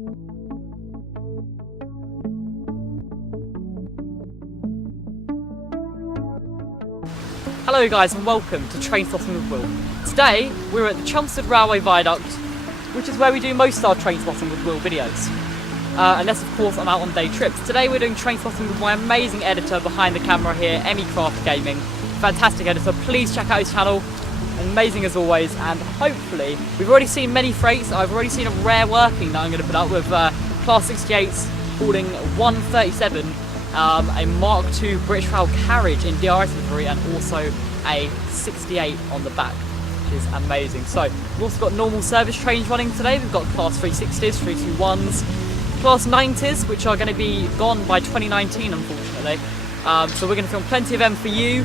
Hello guys and welcome to Trainspotting with Will. Today we're at the Chelmsford Railway Viaduct, which is where we do most of our Trainspotting with Will videos. Unless of course I'm out on day trips. Today we're doing Trainspotting with my amazing editor behind the camera here, EmmyCraftGaming. Fantastic editor, please check out his channel. Amazing as always, and hopefully we've already seen many freights. I've already seen a rare working that I'm going to put up with Class 68s hauling 137. A Mark II British Rail carriage in DRS livery, and also a 68 on the back, which is amazing. So we've also got normal service trains running today. We've got Class 360s, 321s, Class 90s, which are going to be gone by 2019 unfortunately. So we're going to film plenty of them for you,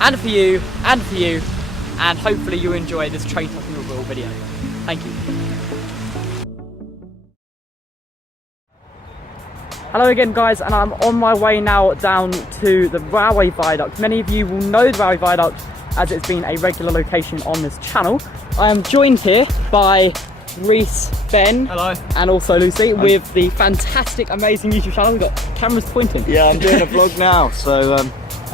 and for you, and for you, and hopefully you enjoy this Trainspotting with Will video. Thank you. Hello again guys, and I'm on my way now down to the Railway Viaduct. Many of you will know the Railway Viaduct as it's been a regular location on this channel. I am joined here by Reese, Ben, hello, and also Lucy with the fantastic, amazing YouTube channel. We've got cameras pointing. Yeah, I'm doing a vlog now, so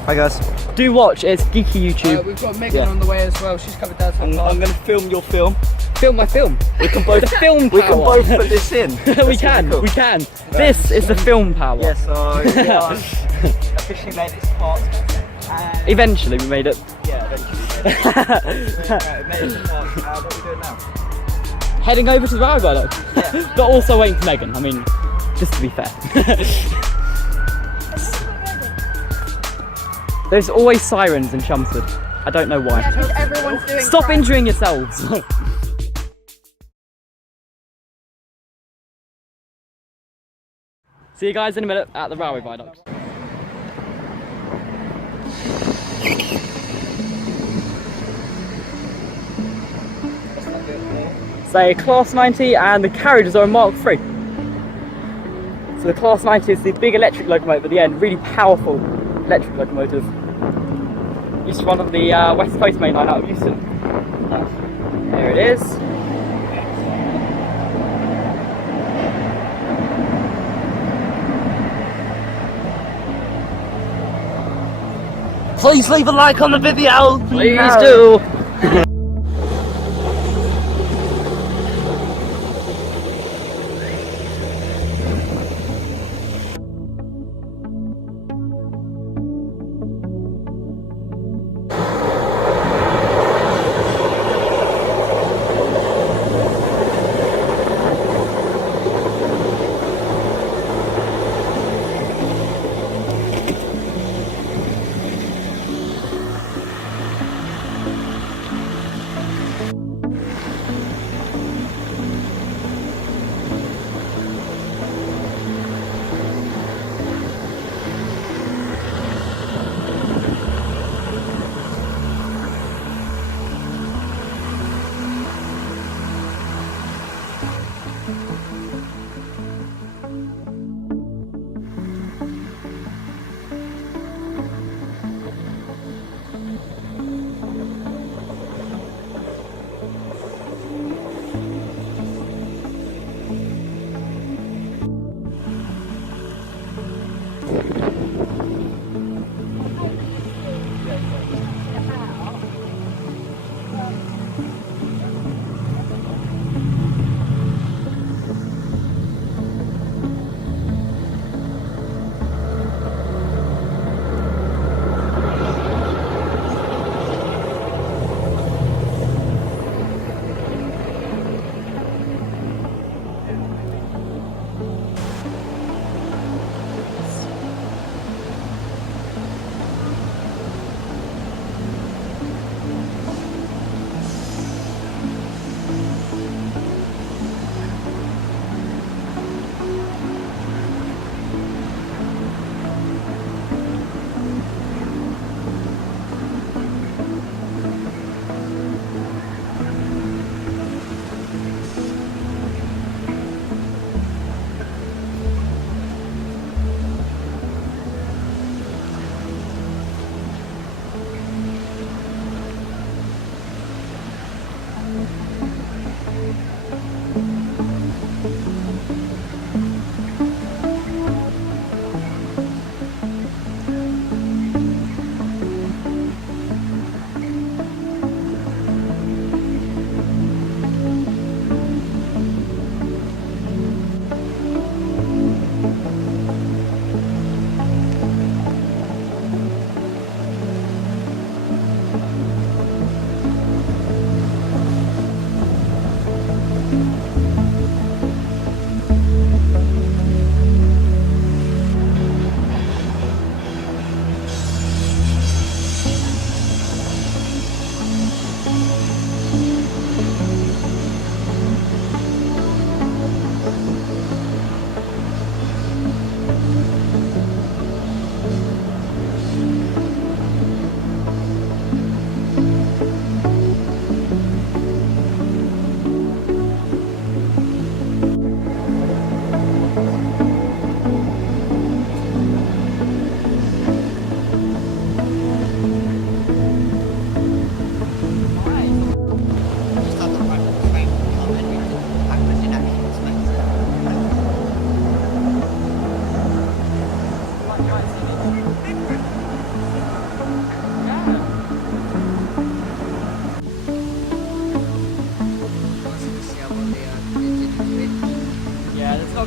hi guys. Do watch, it's Geekee YT. We've got Megan on the way as well, she's coming down to I'm going to film your film. Film my film. We can both film power. We can both put this in. we can. This is the film power. Yes, so we are officially made its part. Eventually we made it. Yeah, eventually. We made its part. What are we doing now? Heading over to the Railway Viaduct. Yeah. But also waiting for Megan, I mean, just to be fair. There's always sirens in Chelmsford. I don't know why. Yeah, everyone's doing Stop crime. injuring yourselves. See you guys in a minute at the Railway Viaduct. Say Class 90, and the carriages are a Mark III. So the Class 90 is the big electric locomotive at the end, really powerful electric locomotive. Used to run on the West Coast main line out of Euston. There it is. Please leave a like on the video. Please do.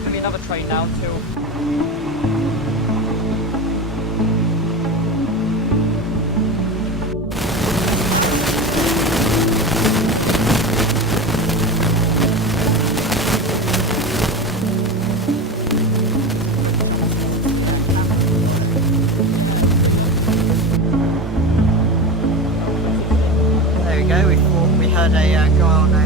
going to be another train now until... There we go, we heard a guy on a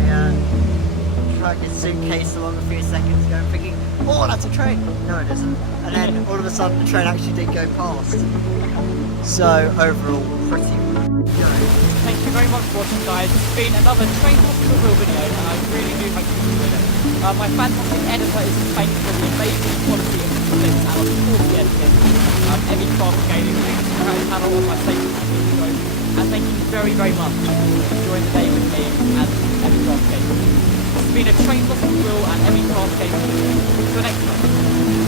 truck, his suitcase along a few seconds ago, thinking, oh, that's a train! No, it isn't. And then all of a sudden the train actually did go past. So, overall, pretty good. Thank you very much for watching, guys. It's been another Trainspotting with Will video, and I really do hope you enjoyed it. My fantastic editor is thanks for the amazing quality of the clips and of course the editing. EmmyCraftGaming, links to her channel on my Facebook video. And thank you very, very much for joining the day with me and EmmyCraftGaming. It's been a Trainspotting with Will and EmmyCraftGaming. Until next time.